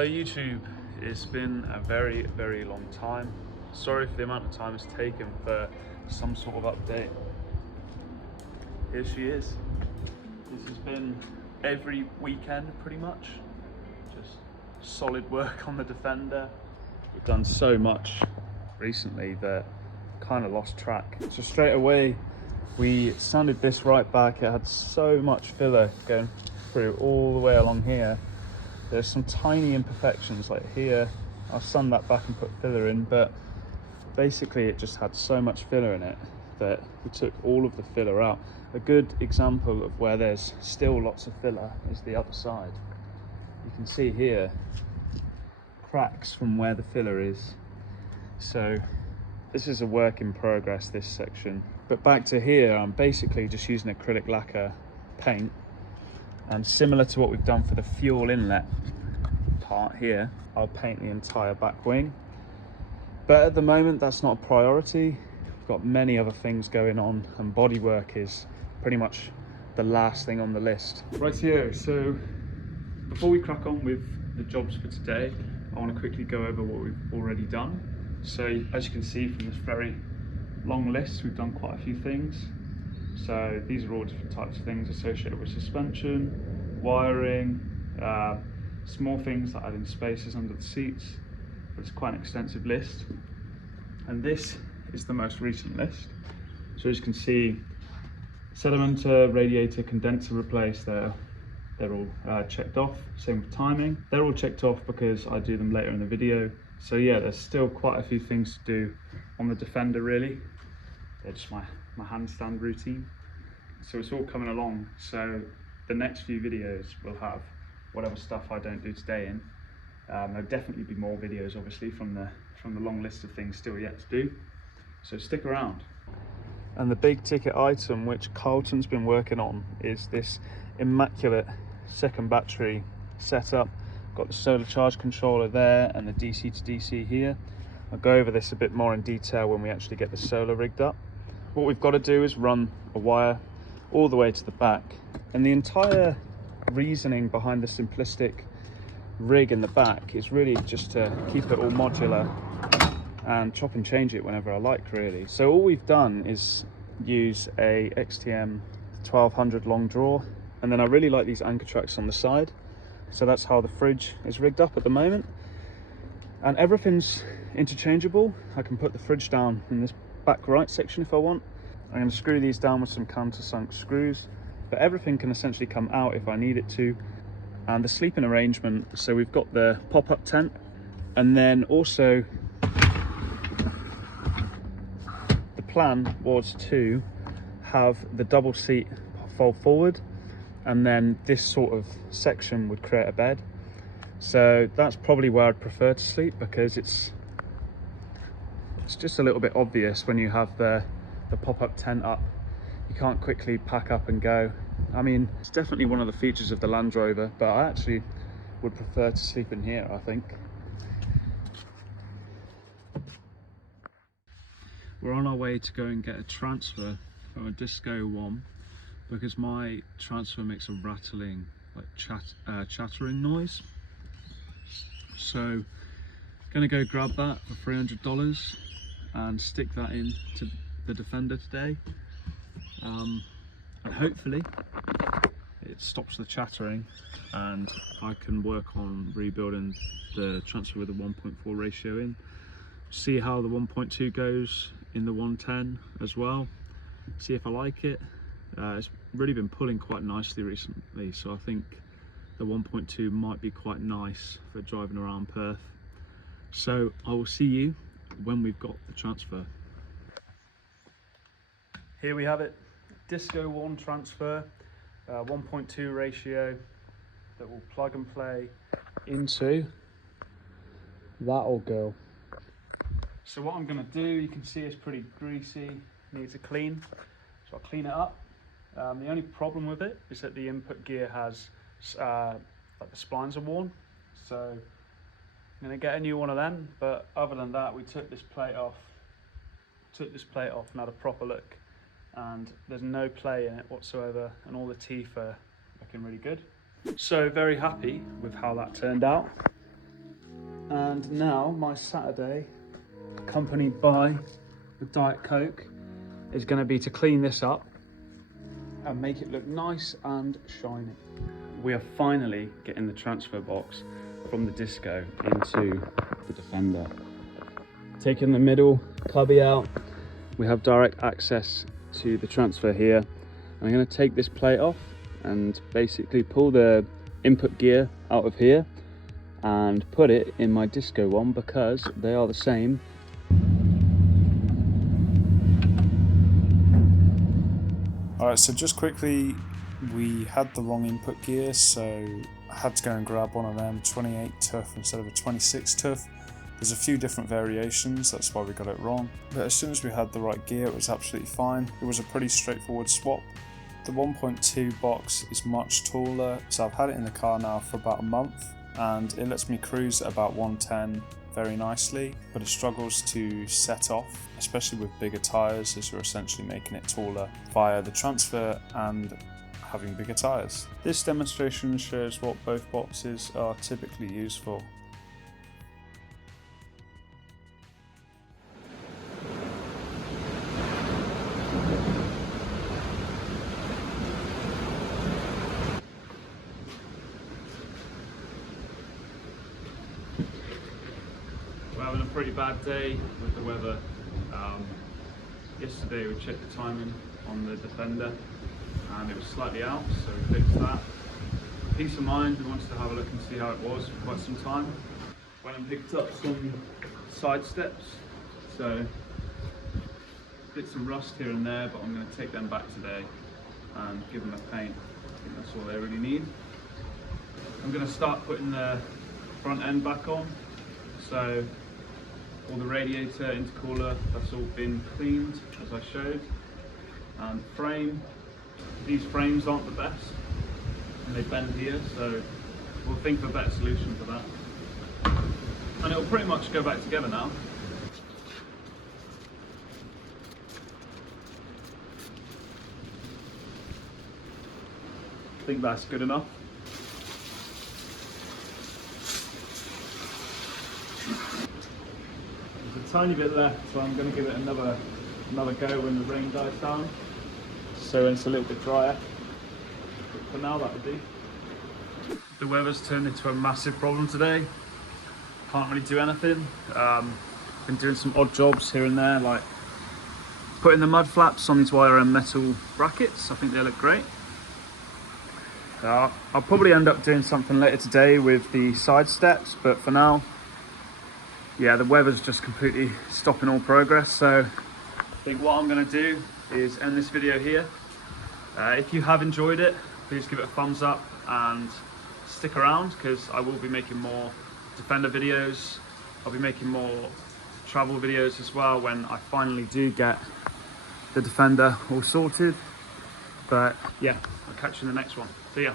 Hello YouTube, it's been a very, very long time. Sorry for the amount of time it's taken for some sort of update. Here she is. This has been every weekend pretty much. Just solid work on the Defender. We've done so much recently that I kind of lost track. So straight away, we sanded this right back. It had so much filler going through all the way along here. There's some tiny imperfections like here. I'll sand that back and put filler in, but basically it just had so much filler in it that we took all of the filler out. A good example of where there's still lots of filler is the other side. You can see here cracks from where the filler is. So this is a work in progress, this section. But back to here, I'm basically just using acrylic lacquer paint, and similar to what we've done for the fuel inlet part here, I'll paint the entire back wing. But at the moment, that's not a priority. We've got many other things going on, and bodywork is pretty much the last thing on the list. Right here, so before we crack on with the jobs for today, I want to quickly go over what we've already done. So as you can see from this very long list, we've done quite a few things. So these are all different types of things associated with suspension, wiring, small things like adding spacers under the seats, but it's quite an extensive list. And this is the most recent list. So as you can see, sedimenter, radiator, condenser replaced, they're all checked off. Same with timing. They're all checked off because I do them later in the video. So yeah, there's still quite a few things to do on the Defender really. They're just my handstand routine. So it's all coming along. So the next few videos will have whatever stuff I don't do today in. There'll definitely be more videos obviously from the long list of things still yet to do. So stick around. And the big ticket item which Carlton's been working on is this immaculate second battery setup. Got the solar charge controller there and the DC to DC here. I'll go over this a bit more in detail when we actually get the solar rigged up. What we've got to do is run a wire all the way to the back, and the entire reasoning behind the simplistic rig in the back is really just to keep it all modular and chop and change it whenever I like really. So all we've done is use a XTM 1200 long draw, and then I really like these anchor tracks on the side, so that's how the fridge is rigged up at the moment. And everything's interchangeable. I can put the fridge down in this back right section if I want. I'm going to screw these down with some countersunk screws, but everything can essentially come out if I need it to. And the sleeping arrangement, so we've got the pop-up tent, and then also the plan was to have the double seat fold forward, and then this sort of section would create a bed. So that's probably where I'd prefer to sleep, because it's just a little bit obvious when you have the pop-up tent up. You can't quickly pack up and go. I mean, it's definitely one of the features of the Land Rover, but I actually would prefer to sleep in here, I think. We're on our way to go and get a transfer from a Disco One, because my transfer makes a rattling, like chattering noise. So gonna go grab that for $300 and stick that in to the Defender today, and hopefully it stops the chattering and I can work on rebuilding the transfer with a 1.4 ratio in. See how the 1.2 goes in the 110 as well, see if I like it. It's really been pulling quite nicely recently, so I think the 1.2 might be quite nice for driving around Perth. So I will see you when we've got the transfer. Here we have it, Disco One transfer, 1.2 ratio that will plug and play into that old girl. So what I'm going to do, you can see it's pretty greasy, needs a clean, so I'll clean it up. The only problem with it is that the input gear has like the splines are worn, so I'm going to get a new one of them. But other than that, we took this plate off and had a proper look, and there's no play in it whatsoever, and all the teeth are looking really good. So very happy with how that turned out. And now my Saturday, accompanied by the Diet Coke, is going to be to clean this up and make it look nice and shiny. We are finally getting the transfer box from the Disco into the Defender. Taking the middle cubby out, we have direct access to the transfer here. I'm going to take this plate off and basically pull the input gear out of here and put it in my Disco one because they are the same. Alright, so just quickly, we had the wrong input gear, so I had to go and grab one of them, 28 TUF instead of a 26 TUF. There's a few different variations, that's why we got it wrong. But as soon as we had the right gear, it was absolutely fine. It was a pretty straightforward swap. The 1.2 box is much taller, so I've had it in the car now for about a month, and it lets me cruise at about 110 very nicely, but it struggles to set off, especially with bigger tyres, as you're essentially making it taller via the transfer and having bigger tyres. This demonstration shows what both boxes are typically used for. We're having a pretty bad day with the weather. Yesterday we checked the timing on the Defender and it was slightly out, so we fixed that. Peace of mind, we wanted to have a look and see how it was for quite some time. Went and picked up some side steps, so bits of rust here and there, but I'm going to take them back today and give them a paint. I think that's all they really need. I'm going to start putting the front end back on, so all the radiator, intercooler, that's all been cleaned as I showed. And the frame, these frames aren't the best and they bend here, so we'll think of a better solution for that. And it'll pretty much go back together now. I think that's good enough. There's a tiny bit left, so I'm going to give it another go when the rain dies down, so when it's a little bit drier. But for now, that'll do. The weather's turned into a massive problem today. Can't really do anything. Been doing some odd jobs here and there, like putting the mud flaps on these YRM metal brackets. I think they look great. I'll probably end up doing something later today with the side steps, but for now, yeah, the weather's just completely stopping all progress. So I think what I'm going to do is end this video here. If you have enjoyed it, please give it a thumbs up and stick around, because I will be making more Defender videos. I'll be making more travel videos as well when I finally do get the Defender all sorted. But yeah, I'll catch you in the next one. See ya.